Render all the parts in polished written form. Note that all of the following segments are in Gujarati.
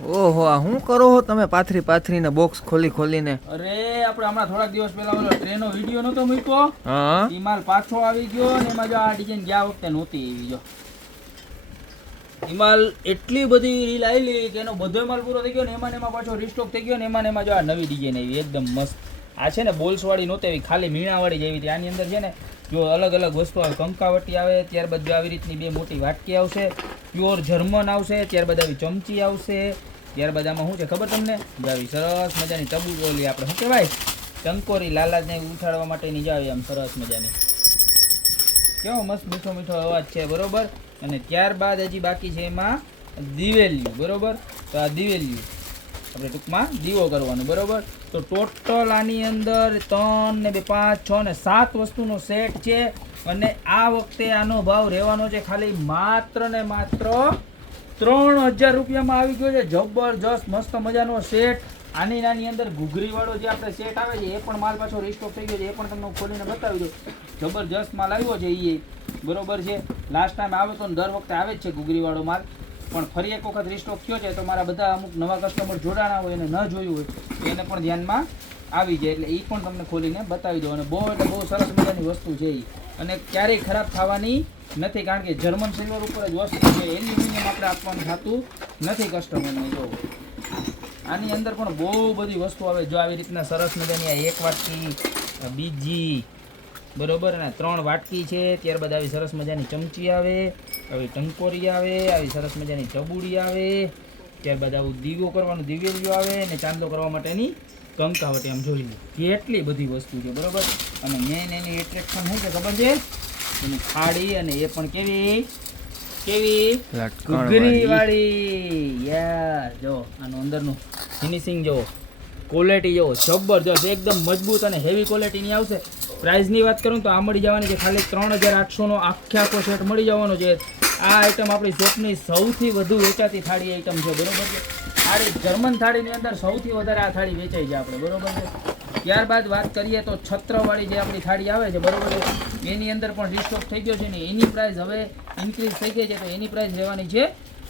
ઓહો, આ શું કરો હો તમે પાથરીને બોક્સ ખોલીને? અરે આપણે હમણાં થોડાક દિવસ પહેલા ઓલો ટ્રેનનો વિડીયો નતો મૂક્યો, હા, ઈ માલ પાછો આવી ગયો ને એમાં જો આ ડિઝાઇન ગયા વખતે નહોતી એવી જો ઈ માલ એટલી બધી રીલ આવેલી કે એનો બધો માલ પૂરો થઈ ગયો ને એમાં પાછો રીસ્ટોક થઈ ગયો ને એમાં જો આ નવી ડિઝાઇન આવી એકદમ મસ્ત. આ છે ને બોલ્સ વાળી નહોતી આવી, ખાલી મીણાવાળી જેવી હતી. આની અંદર છે ને જો અલગ અલગ વસ્તુ આવે, કંકાવટી આવે, ત્યારબાદ જો આવી રીતની બે મોટી વાટકી આવશે, પ્યોર જર્મન આવશે, ત્યારબાદ આવી ચમચી આવશે, ત્યારબાદ આમાં શું છે ખબર તમને? આવી સરસ મજાની તબુચોલી આપણે શું કહેવાય ટંકોરી લાલાજને ઉઠાડવા માટેની જ આવી આમ સરસ મજાની. કેવો મસ્ત મીઠો મીઠો અવાજ છે બરોબર. અને ત્યારબાદ હજી બાકી છે એમાં દિવેલિયું બરોબર. તો આ દિવેલિયું આપણે ટૂંકમાં દીવો કરવાનો બરોબર. તો ટોટલ આની અંદર 3 ને 2 5 6 ને 7 વસ્તુનો સેટ છે. અને આ વખતે આનો ભાવ રહેવાનો છે ખાલી માત્ર ને માત્ર 3000 રૂપિયામાં આવી ગયો છે. જબરજસ્ત મસ્ત મજાનો સેટ. આની અંદર ઘૂઘરી વાળો જે આપણે સેટ આવે છે એ પણ માલ પાછો રીસ્ટોક થઈ ગયો છે, એ પણ તમને ખોલીને બતાવી દઉં. જબરજસ્ત માલ આવ્યો છે એ બરોબર છે. લાસ્ટ ટાઈમ આવ્યો તો દર વખતે આવે જ છે ઘૂઘરી વાળો માલ, પણ ફરી એક વખત રીસ્ટોક થયો છે. તો મારા બધા અમુક નવા કસ્ટમર જોડાણા હોય અને ન જોયું હોય એને પણ ધ્યાનમાં આવી જાય, એટલે એ પણ તમને ખોલીને બતાવી દો. અને બહુ એટલે બહુ સરસ મજાની વસ્તુ છે એ, અને ક્યારેય ખરાબ થવાની નથી, કારણ કે જર્મન સિલ્વર ઉપર જ વસ્તુ છે, એલ્યુમિનિયમ આપણે આપવાનું થતું નથી કસ્ટમરને. જો આની અંદર પણ બહુ બધી વસ્તુ આવે. જો આવી રીતના સરસ મજાની આ એક વાટકી, બીજી બરોબર, અને 3 વાટકી છે. ત્યારબાદ આવી સરસ મજાની ચમચી આવે, આવી ટંકોરી આવે, આવી સરસ મજાની ચબુડી આવે, ત્યારબાદ આવું દીવો કરવાનું દિવેલિયું આવે, અને ચાંદલો કરવા માટેની કંકાવટી. આમ જોઈ લો કેટલી બધી વસ્તુ છે બરોબર. અને મેઇન એની એટ્રેક્શન શું છે ખબર છે? એની થાળી, અને એ પણ કેવી ઘૂઘરી વાળી. યાર જો આનું અંદરનું ફિનિશિંગ જો, ક્વોલિટી જો જબરજસ્ત, એકદમ મજબૂત અને હેવી ક્વોલિટીની આવશે. પ્રાઇસની વાત કરું તો આ મળી જવાની છે ખાલી 3800નો આખો સેટ મળી જવાનો છે. આ આઈટમ આપણી શોપની સૌથી વધુ વેચાતી થાળી આઈટમ છે બરોબર છે. થાળી જર્મન થાળીની અંદર સૌથી વધારે આ થાળી વેચાઈ છે આપણે બરોબર છે. ત્યારબાદ વાત કરીએ તો છત્રવાળી જે આપણી થાળી આવે છે બરોબર છે, એની અંદર પણ રીસ્ટોક થઈ ગયો છે ને એની પ્રાઇસ હવે ઇન્ક્રીઝ થઈ ગઈ છે. તો એની પ્રાઇસ રહેવાની છે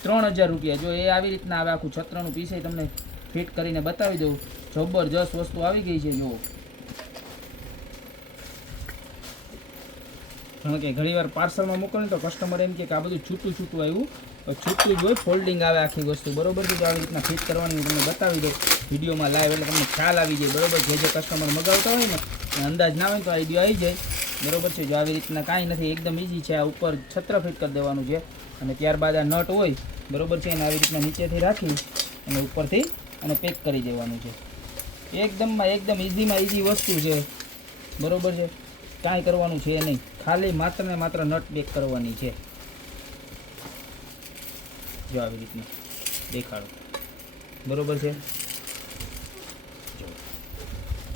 3000 રૂપિયા. જો એ આવી રીતના આવે, આખું છત્રનું પીસે તમને ફિટ કરીને બતાવી દઉં. જબરજસ્ત વસ્તુ આવી ગઈ છે. જુઓ, કારણ કે ઘણી વાર પાર્સલમાં મોકલે તો કસ્ટમર એમ કે આ બધું છૂટું આવ્યું, છૂટું જ હોય, ફોલ્ડિંગ આવે આખી વસ્તુ બરોબર છે. તો આવી રીતના ફિટ કરવાની હું તમને બતાવી દઉં વિડીયોમાં લાઈવ, એટલે તમને ખ્યાલ આવી જાય બરોબર. જે કસ્ટમર મગાવતા હોય ને અંદાજ ના હોય તો આઈડિયો આવી જાય બરોબર છે. જો આવી રીતના કાંઈ નથી, એકદમ ઇઝી છે. આ ઉપર છત્ર ફિટ કરી દેવાનું છે, અને ત્યારબાદ આ નટ હોય બરોબર છે, એને આવી રીતના નીચેથી રાખી અને ઉપરથી અને પેક કરી દેવાનું છે. એકદમ ઇઝીમાં ઇઝી વસ્તુ છે બરોબર છે. કાંઈ કરવાનું છે નહીં, ખાલી માત્ર ને માત્ર નટ પેક કરવાની છે. જો આવી રીતના દેખાડો બરોબર છે.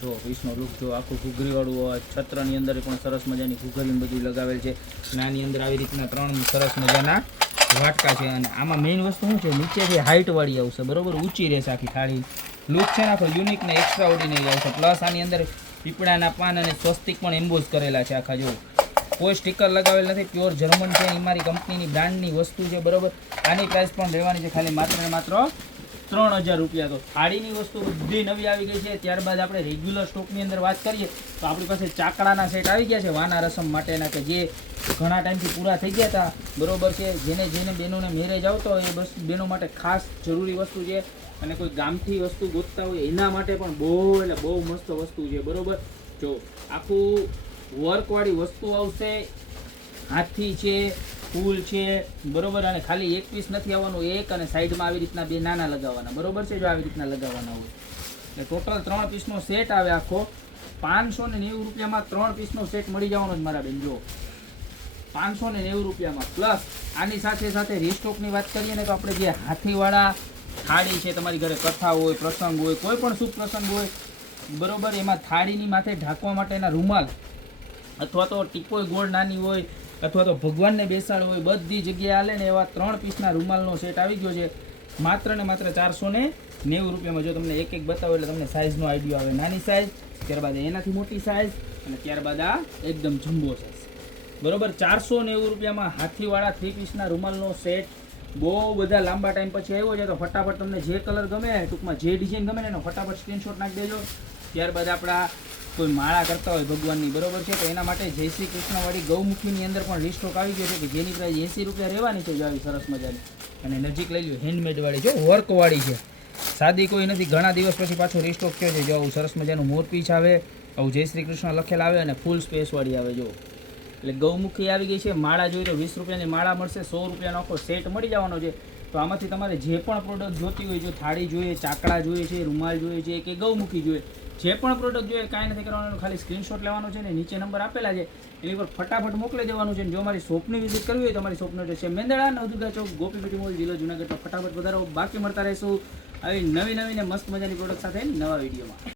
જો પીસનો લુક જો, આખું ઘૂઘરીવાળું છત્રની અંદર પણ સરસ મજાની ઘૂઘરી બધું લગાવેલ છે. અને આની અંદર આવી રીતના 3 સરસ મજાના વાટકા છે. અને આમાં મેઇન વસ્તુ શું છે, નીચેથી હાઇટવાળી આવશે બરોબર, ઊંચી રહેશે આખી થાળી. લુક છે ને આખો યુનિક ને એક્સ્ટ્રા ઓર્ડિનરી આવશે. પ્લસ આની અંદર પીપળાના પાન અને સ્વસ્તિક પણ એમ્બોઝ કરેલા છે આખા. જો કોઈ સ્ટીકર લગાવેલ નથી, પ્યોર જર્મન છે, એ મારી કંપનીની બ્રાન્ડની વસ્તુ છે બરોબર. આની પ્રાઇસ પણ રહેવાની છે ખાલી માત્ર ને માત્ર 3000 રૂપિયા. તો થાળીની વસ્તુ બધી નવી આવી ગઈ છે. ત્યારબાદ આપણે રેગ્યુલર સ્ટોકની અંદર વાત કરીએ તો આપણી પાસે ચાકડાના સેટ આવી ગયા છે વાના રસમ માટેના, કે જે ઘણા ટાઈમથી પૂરા થઈ ગયા હતા બરોબર છે. જેને બહેનોને મેરેજ આવતો હોય એ બસ બહેનો માટે ખાસ જરૂરી વસ્તુ છે. અને કોઈ ગામથી વસ્તુ ગોતતા હોય એના માટે પણ બહુ મસ્ત વસ્તુ છે બરોબર. જો આખું વર્કવાળી વસ્તુ આવશે, હાથી છે, ફૂલ છે બરોબર. અને ખાલી એક પીસ નથી આવવાનું, એક અને સાઈડમાં આવી રીતના 2 નાના લગાવવાના બરોબર છે. જો આવી રીતના લગાવવાના હોય એટલે ટોટલ 3 પીસનો સેટ આવે આખો. 590 રૂપિયામાં 3 પીસનો સેટ મળી જવાનો જ મારા બેન. જો 590 રૂપિયામાં. પ્લસ આની સાથે રીસ્ટોકની વાત કરીએ ને તો આપણે જે હાથીવાળા થાળી છે, તમારી ઘરે કથા હોય, પ્રસંગ હોય, કોઈ પણ શુભ પ્રસંગ હોય બરોબર, એમાં થાળીની માથે ઢાંકવા માટેના રૂમાલ, અથવા તો ટીપોય ગોળ નાની હોય, અથવા તો ભગવાનને બેસાડ હોય, બધી જગ્યાએ હાલે ને એવા 3 પીસના રૂમાલનો સેટ આવી ગયો છે માત્ર ને માત્ર 490 રૂપિયામાં. જો તમને એક બતાવો એટલે તમને સાઇઝનો આઈડિયો આવે. નાની સાઇઝ, ત્યારબાદ એનાથી મોટી સાઇઝ, અને ત્યારબાદ આ એકદમ જમ્બો સાઇઝ બરોબર. 490 રૂપિયામાં હાથીવાળા 3 પીસના રૂમાલનો સેટ બહુ બધા લાંબા ટાઈમ પછી આવ્યો છે તો ફટાફટ તમને જે કલર ગમે ટૂંકમાં જે ડિઝાઇન ગમે ને એનો ફટાફટ સ્ક્રીનશોટ નાખી દેજો. ત્યારબાદ આપણા કોઈ માળા કરતા હોય ભગવાનની બરોબર છે તો એના માટે જય શ્રી કૃષ્ણવાળી ગૌમુખીની અંદર પણ રિસ્ટોક આવી ગયો છે કે જેની પ્રાઇસ 80 રૂપિયા રહેવાની છે. જો આવી સરસ મજાની અને નજીક લઈ લો હેન્ડમેડવાળી જો વર્કવાળી છે, સાદી કોઈ નથી. ઘણા દિવસ પછી પાછો રિસ્ટોક થયો છે. જો આવું સરસ મજાનું મોરપીંછ આવે, આવું જય શ્રી કૃષ્ણ લખેલા આવે અને ફૂલ સ્પેસવાળી આવે. જો એટલે ગૌમુખી આવી ગઈ છે. માળા જોઈએ તો 20 રૂપિયાની માળા મળશે, 100 રૂપિયાનો આખો સેટ મળી જવાનો છે. તો આમાંથી તમારે જે પણ પ્રોડક્ટ જોતી હોય, જો થાળી જોઈએ, ચાકડા જોઈએ છે, રૂમાલ જોઈએ છે કે ગૌમુખી જોઈએ, જે પણ પ્રોડક્ટ જોઈએ કાંઈ નથી કરવાનું, ખાલી સ્ક્રીનશોટ લેવાનો છે ને નીચે નંબર આપેલા છે એની પર ફટાફટ મોકલી દેવાનું છે. જો અમારી શોપની વિઝિટ કરવી હોય તો અમારી શોપનો એડ્રેસ છે મેંદરડા, નવદુર્ગા ચોક, ગોપીપેટી મોલ, જિલ્લો જુનાગઢ. તો ફટાફટ વધારો. બાકી મળતા રહીશું આવી નવી નવી ને મસ્ત મજાની પ્રોડક્ટ સાથે નવા વિડીયોમાં.